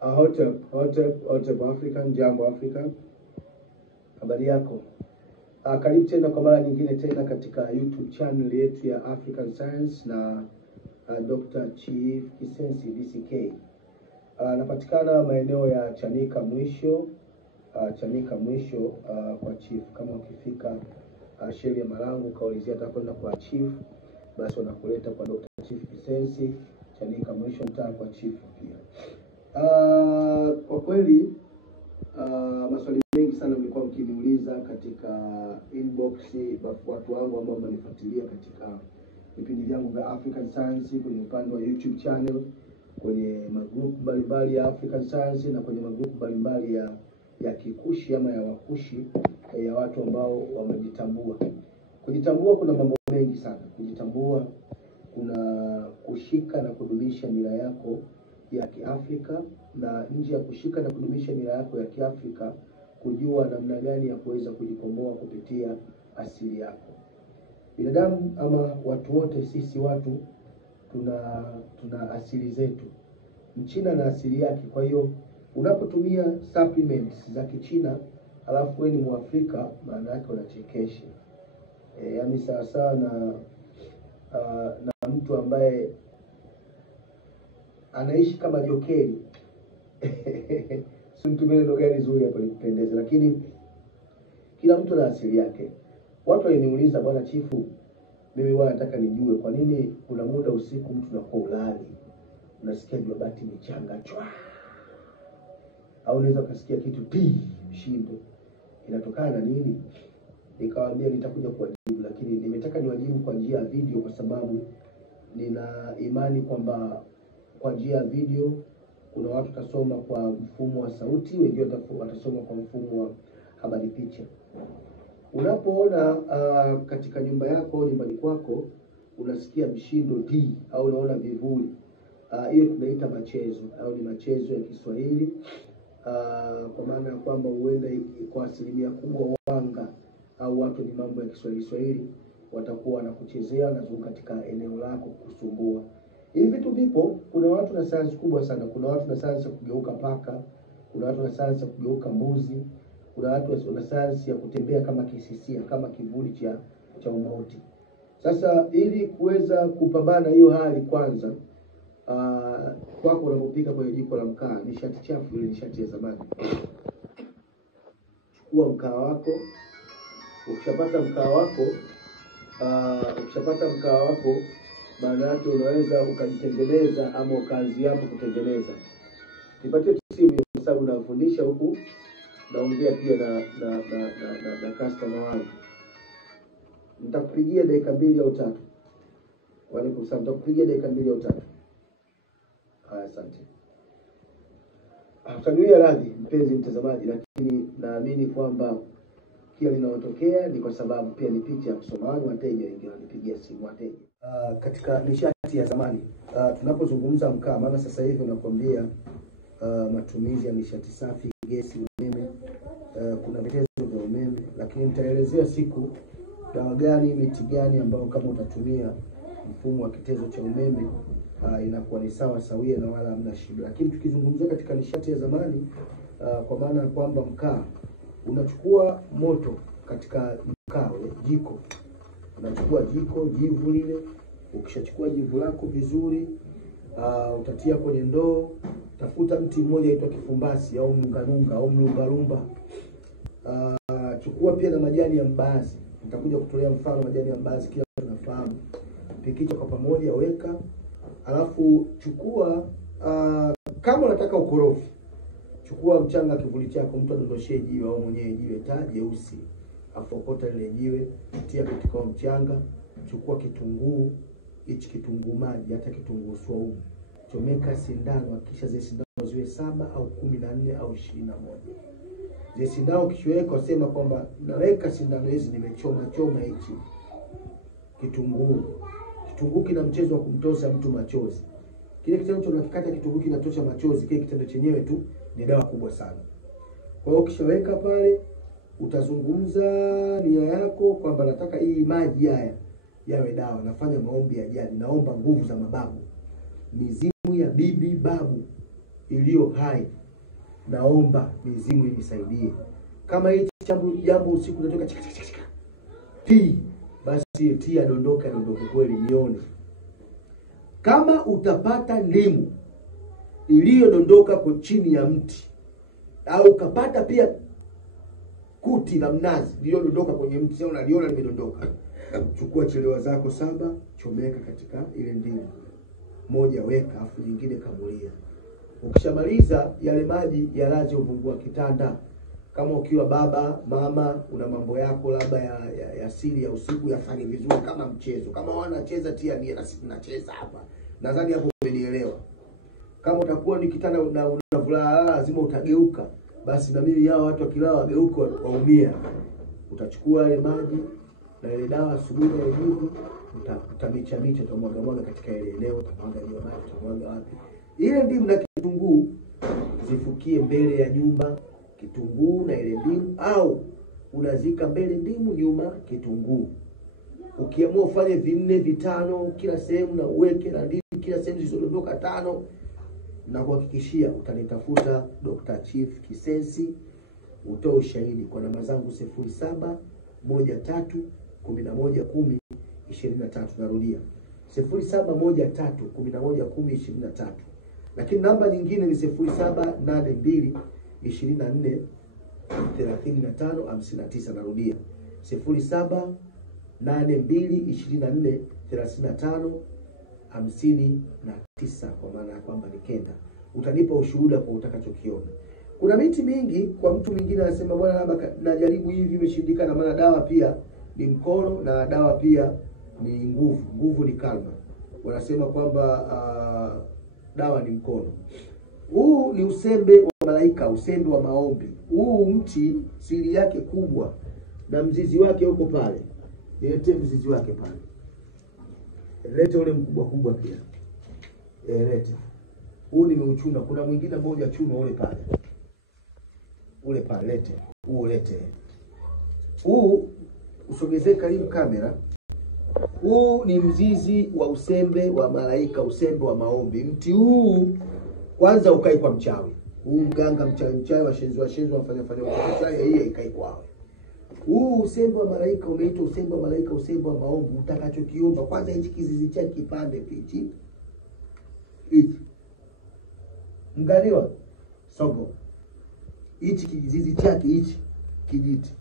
Hotep African, jambo Africa. Habari yako? Karibu tena kwa mara nyingine tena katika YouTube channel yetu ya African Science na Dr. Chief Kisensi DCK. Napatikana maeneo ya Chanika mwisho, kwa Chief. Kama ukifika Sheria Malangu kaulizia atakwenda kwa Chief, basi wanakuleta kwa Dr. Chief Kisensi, Chanika mwisho mtaa kwa Chief pia. Kwa kweli maswali mengi sana mlikuwa mkiniuliza katika inbox, watu wangu ambao mnanifuatilia katika vipindi vyangu vya African Science kwenye upande wa YouTube channel, kwenye magroup mbalimbali ya African Science na kwenye magroup mbalimbali ya kikushi ama ya wakushi, ya watu ambao wamejitambua. Kujitambua kuna mambo mengi sana. Kujitambua kuna kushika na kudumisha mila yako ya Kiafrika, na nje ya kushika na kudumisha mila yako ya Kiafrika, kujua namna gani ya kuweza kujikomboa kupitia asili yako. Binadamu ama watu wote, sisi watu tuna asili zetu. Mchina na asili yake. Kwa hiyo unapotumia supplements za Kichina alafu wewe ni Muafrika, maana yake unachekesha. Yaani sawa na mtu ambaye anaishi kama jokeri. Si mtumie neno gani zuri hapo likupendeza, lakini kila mtu na asili yake. Watu waliniuliza, bwana Chifu, mimi nataka nijue kwa nini kuna muda usiku mtu anakuwa ulali, unasikia jua bati michanga chwa, au unaweza kusikia kitu mshindo, inatokana na nini? Nikawaambia nitakuja kuwajibu, lakini nimetaka niwajibu kwa njia ya video kwa sababu nina imani kwamba kwa njia ya video kuna watu tasoma kwa mfumo wa sauti, wengine watasoma kwa mfumo wa habari picha. Unapoona katika nyumba yako, nyumbani kwako, unasikia mshindo au unaona vivuli, hiyo tunaita machezo, au ni machezo ya Kiswahili. Kwa maana ya kwamba huenda kwa asilimia kubwa wanga au watu ni mambo ya Kiswahili watakuwa wanakuchezea na zunguka katika eneo lako kusumbua. Hivi vitu vipo. Kuna watu na sayansi kubwa sana. Kuna watu na sayansi ya kugeuka paka, kuna watu na sayansi ya kugeuka mbuzi, kuna watu na sayansi ya kutembea kama kisisia, kama kivuli cha umauti. Sasa ili kuweza kupambana hiyo hali, kwanza kwako unapopika kwenye jiko la mkaa, nishati chafu ile nishati ya zamani. Chukua mkaa wako. Ukishapata mkaa wako, maana yake unaweza ukajitengeneza ama ukaanzia hapo kutengeneza. Nipatie simu kwa sababu nafundisha huku, naongea pia na customer wangu. Nitakupigia dakika 2 au 3. Walipo sana nitakupigia dakika 2 au 3. Asante. Afanyia radhi mpenzi mtazamaji, lakini naamini kwamba kila linalotokea ni kwa sababu pia ni picha ya kusoma. Wateja wengi wanipigia simu, wateja. Katika nishati ya zamani, tunapozungumza mkaa, maana sasa hivi nakwambia matumizi ya nishati safi, gesi, umeme, kuna vitezo vya umeme, lakini nitaelezea siku dawa gani, miti gani ambayo kama utatumia mfumo wa kitezo cha umeme inakuwa ni sawa sawia na wala hamna shida. Lakini tukizungumzia katika nishati ya zamani, kwa maana kwamba mkaa, unachukua moto katika mkaa, jiko. Unachukua jivu lile. Ukishachukua jivu lako vizuri, utatia kwenye ndoo. Tafuta mti mmoja aitwa kifumbasi au mnunganunga au mlumbalumba. Chukua pia na majani ya mbaazi. Nitakuja kutolea mfano majani ya mbaazi, kila mtu anafahamu. Pikicha kwa pamoja, weka. Alafu chukua kama unataka ukorofi, chukua mchanga kivuli chako, mtu adondoshie jiwe au mwenyewe jiwe jeusi. Afokota ile jiwe, tia katika mchanga. Chukua kitunguu, hichi kitunguu maji, hata kitunguu swaumu. Chomeka sindano, kisha zile sindano ziwe 7 au 14 au 21. Zile sindano kishiweka, wasema kwamba naweka sindano hizi nimechoma hichi kitunguu. Kitunguu kina mchezo wa kumtosa mtu machozi. Kile kitendo unakikata kitunguu kinatosha machozi, kile kitendo chenyewe tu ni dawa kubwa sana. Kwa hiyo kishaweka pale, utazungumza nia yako kwamba nataka hii maji haya yawe dawa. Nafanya maombi ya jadi, naomba nguvu za mababu, mizimu ya bibi babu iliyo hai, naomba mizimu inisaidie. Kama hichi jambo usiku natoka ti, basi ti adondoke kweli nione. Kama utapata ndimu iliyodondoka kwa chini ya mti, au ukapata pia kuti la mnazi iliyodondoka kwenye mti, au unaliona limedondoka, chukua chelewa zako 7, chomeka katika ile ndimu. Moja weka, afu nyingine kamulia. Ukishamaliza yale maji yalaze uvungua kitanda. Kama ukiwa baba, mama, una mambo yako labda ya siri ya usiku, yafanye vizuri kama mchezo. Kama wanacheza tia nia na sisi tunacheza hapa. Nadhani hapo umenielewa. Kama utakuwa ni kitanda na unavulala lazima utageuka, basi na mimi hao watu wakilala wageuka waumia. Utachukua ile maji na ile dawa asubuhi na jioni, utamicha utamwaga katika ile eneo, utamwaga hiyo maji, utamwaga wapi. Ile ndimu na kitunguu zifukie mbele ya nyumba, kitunguu na ile ndimu, au unazika mbele ndimu, nyuma kitunguu. Ukiamua ufanye 4 5 kila sehemu, na uweke na ndimu kila sehemu zisizodondoka 5, na kuhakikishia utanitafuta Dr. Chief Kisensi, utoe ushahidi kwa namba zangu 0713111023. Narudia 0713111023. Lakini namba nyingine ni 0782243559. Narudia 0782243559, kwa maana ya kwamba ni Kenda. Utanipa ushuhuda kwa utakachokiona. Kuna miti mingi, kwa mtu mwingine anasema bwana labda najaribu hivi imeshindikana, maana dawa pia ni mkono na dawa pia ni nguvu. Nguvu ni kalma. Wanasema kwamba dawa ni mkono. Huu ni usembe wa malaika, usembe wa maombi. Huu mti siri yake kubwa, na mzizi wake huko pale. Niletee mzizi wake pale. Lete ule mkubwa pia. Lete. Huu nimeuchuna. Kuna mwingine mmoja chuma ule pale. Ule pale lete. Huu lete. Huu usogezee karibu kamera. Huu ni mzizi wa usembe wa malaika, usembe wa maombi. Mti huu kwanza ukai kwa mchawi. Huu mganga mchawi washenzi wafanya uchawi, yeye ikai kwawe. Huu usembe wa malaika umeitwa usembe wa malaika, usembe wa maombi. Utakachokiomba kwanza, hichi kizizi chake kipande pichi. Hichi mgaliwa sogo. Hichi kizizi chake hichi kijiti.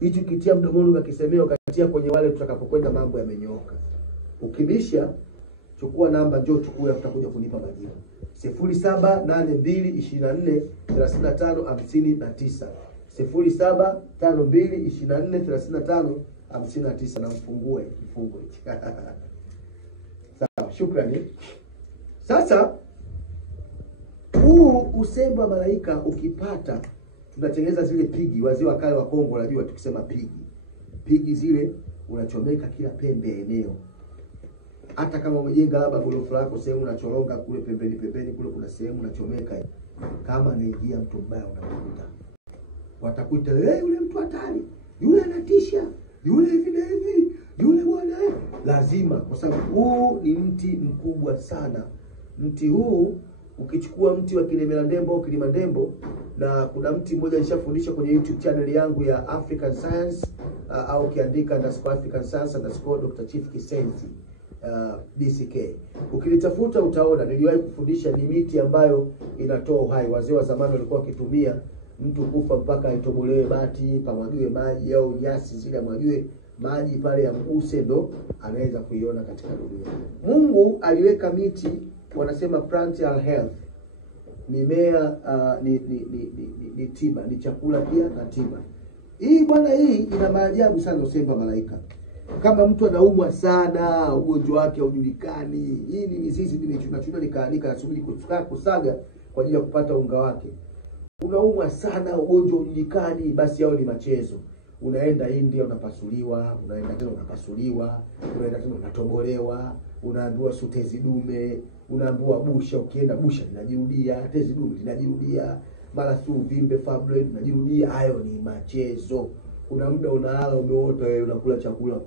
Hichi kitia mdomoni ukakisemea, ukatia kwenye wale tutakapokwenda mambo yamenyooka. Ukibisha chukua namba, njoo chukua, utakuja kunipa majibu. 0782243559. 0752243559, na mfungue kifungo hichi. Sawa, shukrani. Sasa huu usembe wa malaika ukipata, tunatengeneza zile pigi. Wazee wa kale wa Kongo wanajua tukisema pigi zile unachomeka kila pembe ya eneo. Hata kama umejenga labda gorofa lako sehemu unachoronga kule pembeni kule kuna sehemu unachomeka. Kama anaingia mtu mbaya unakuta, watakuita yule mtu hatari, yule anatisha, yule hivi na hivi, yule bwana. Lazima, kwa sababu huu ni mti mkubwa sana. Mti huu ukichukua mti wa Kilimandembo, na kuna mti mmoja nishafundisha kwenye YouTube channel yangu ya African Science, au kiandika _African Science _Dr. Chief Kisensi DCK. Ukilitafuta utaona niliwahi kufundisha. Ni miti ambayo inatoa uhai. Wazee wa zamani walikuwa wakitumia mtu kufa mpaka itobolewe bati, pamwagiwe maji, au nyasi zile mwagiwe maji pale ya mguse, ndo anaweza kuiona katika dunia. Mungu aliweka miti, wanasema plantal health. Mimea ni tiba, ni chakula pia na tiba. Hii bwana, hii ina maajabu sana usembe wa malaika. Kama mtu anaumwa sana, ugonjwa wake haujulikani, hii ni mizizi nimechuna nikaanika, nasubiri kusaga kwa ajili ya kupata unga wake. Unaumwa sana, ugonjwa haujulikani, basi hao ni machezo. Unaenda India unapasuliwa, unaenda tena unapasuliwa, unaenda tena unatobolewa, unaambiwa sutezi dume, unaambiwa busha, ukienda busha linajirudia, tezi dume linajirudia, mara su vimbe fibroid linajirudia. Hayo ni machezo. Kuna muda unalala umeota wewe unakula chakula,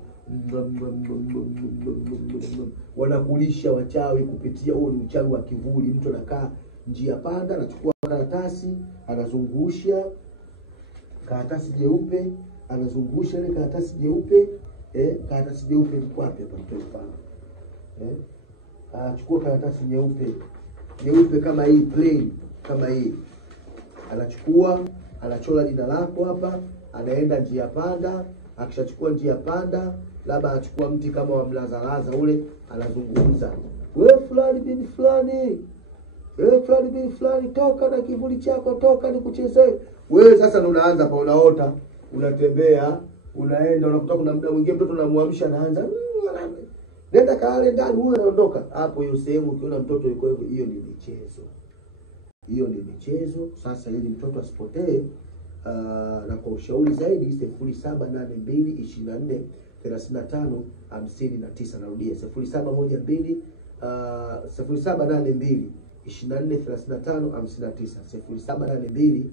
wanakulisha wachawi kupitia huo ni uchawi wa kivuli. Mtu anakaa njia panda, anachukua karatasi, anazungusha karatasi jeupe, anazungusha ile karatasi jeupe, karatasi jeupe liko wapi hapa mfano. Anachukua karatasi nyeupe kama hii plain, kama hii. Anachukua, anachora jina lako hapa, anaenda njia panda, akishachukua njia panda, labda anachukua mti kama wa mlazalaza ule, anazungumza. Wewe fulani bin fulani. Fulani bin fulani, toka na kivuli chako, toka nikuchezee. Wewe sasa ndo unaanza pa unaota, unatembea, unaenda, unakuta kuna muda mwingine mtoto anamuamsha anaanza, nenda kaale ndani, huyo anaondoka. Hapo hiyo sehemu ukiona mtoto yuko hivyo, hiyo ni michezo. Hiyo ni michezo. Sasa ili mtoto asipotee, na kwa ushauri zaidi 0782243559. Narudia 0712 0782 243559,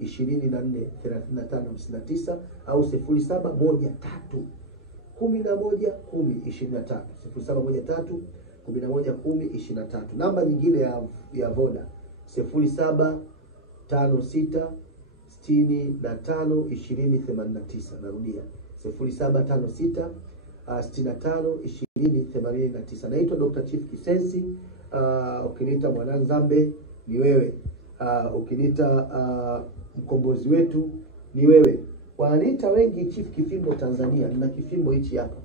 0782 243559, au 0713 111023, 0713 111023. Namba nyingine ya Voda 0756 652089. Narudia 0756 652089. Naitwa Dr. Chief Kisensi. Ukiniita Mwananzambe ni wewe. Ukiniita mkombozi wetu ni wewe. Wananiita wengi Chief Kifimbo Tanzania. Nina kifimbo hichi hapa.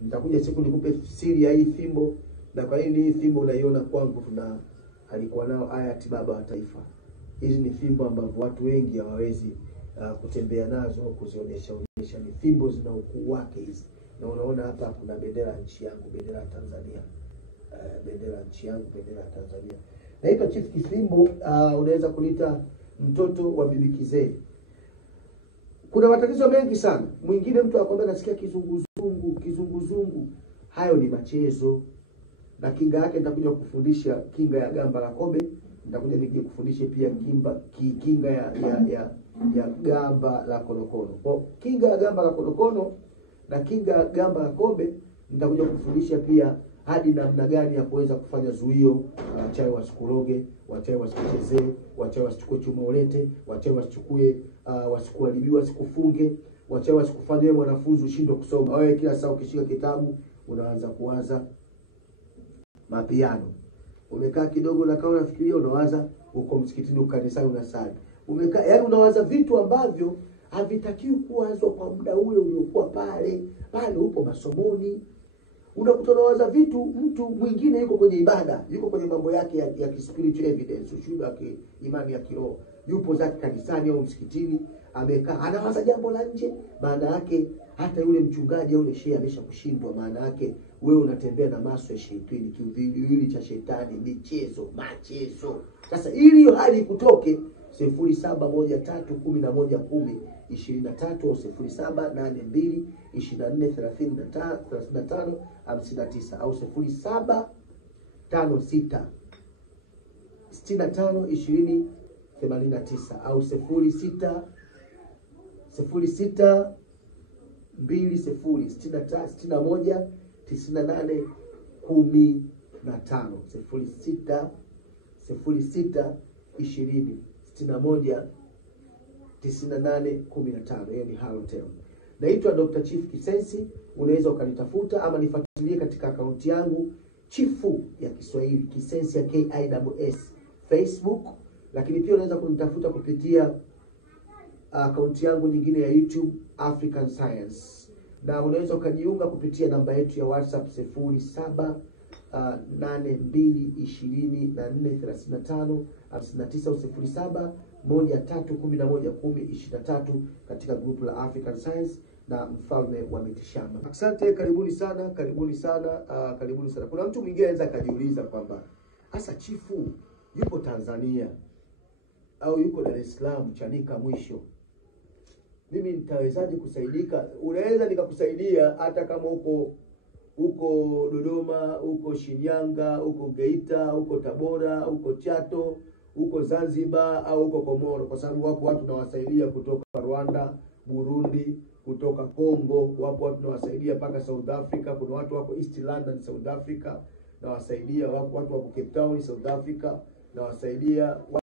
Nitakuja siku nikupe siri ya hii fimbo, na kwa nini hii fimbo unaiona kwangu alikuwa nao hayati baba wa taifa. Hizi ni fimbo ambazo watu wengi hawawezi kutembea nazo au kuzionyesha. Ni fimbo zina ukuu wake hizi. Na unaona hapa kuna bendera ya nchi yangu, bendera ya Tanzania. Bendera ya nchi yangu, bendera ya Tanzania. Naitwa Chief Kifimbo. Unaweza kuniita mtoto wa bibi Kizee. Kuna matatizo mengi sana. Mwingine mtu akwambia nasikia kizunguzungu. Hayo ni machezo. Na kinga yake nitakuja kufundisha kinga ya gamba la kobe. Nitakuja nikufundishe pia kinga ya gamba la konokono. Kwa kinga ya gamba la konokono na kinga ya gamba la kobe nitakuja kufundisha pia hadi namna gani ya kuweza kufanya zuio. Wachawi wasikuroge, wachawi wasikuchezee, wachawi wasichukue chuma ulete, wachawi wasichukue wasikuharibiwa, wasikufunge, wachawi wasikufanye wewe mwanafunzi ushindwe kusoma. Wewe kila saa ukishika kitabu unaanza kuwaza mapiano. Umekaa kidogo na kama unafikiria unawaza uko msikitini, uko kanisani unasali. Umekaa, yaani unawaza vitu ambavyo havitakiwi kuwazwa kwa muda ule uliokuwa pale upo masomoni. Unakuta unawaza vitu, mtu mwingine yuko kwenye ibada, yuko kwenye mambo yake ya spiritual evidence, ushuhuda wa imani ya kiroho. Yupo zake kanisani au msikitini, amekaa anawaza jambo la nje. Maana yake hata yule mchungaji au yule shehe ameshakushindwa. Maana yake wewe unatembea na maso ya shetani, kiwili cha shetani, michezo, machezo. Sasa ili hiyo hali ikutoke, 0713111023 au 0782243559 au 0756 652089 au 06 06 20 61 98 15 06 06 20 61 98 15. Hiyo ni Halotel. Naitwa Dr. Chief Kisensi. Unaweza ukanitafuta ama nifuatilie katika akaunti yangu Chifu ya Kiswahili, Kisensi ya KISS, Facebook. Lakini pia unaweza kunitafuta kupitia akaunti yangu nyingine ya YouTube, African Science. Na unaweza ukajiunga kupitia namba yetu ya WhatsApp 0782243559 au 0713111023 katika grupu la African Science na mfalme wa mitishamba. Asante, karibuni sana, karibuni sana, karibuni sana. Kuna mtu mwingine anaweza kujiuliza kwamba asa chifu yuko Tanzania au yuko Dar es Salaam Chanika mwisho, mimi nitawezaje kusaidika? Unaweza nikakusaidia hata kama uko Dodoma, uko Shinyanga, uko Geita, uko Tabora, uko Chato, uko Zanzibar au uko Komoro, kwa sababu wapo watu nawasaidia kutoka Rwanda, Burundi, kutoka Kongo, wapo watu nawasaidia mpaka South Africa. Kuna watu wako East London South Africa nawasaidia, wapo watu wako Cape Town South Africa, nawasaidia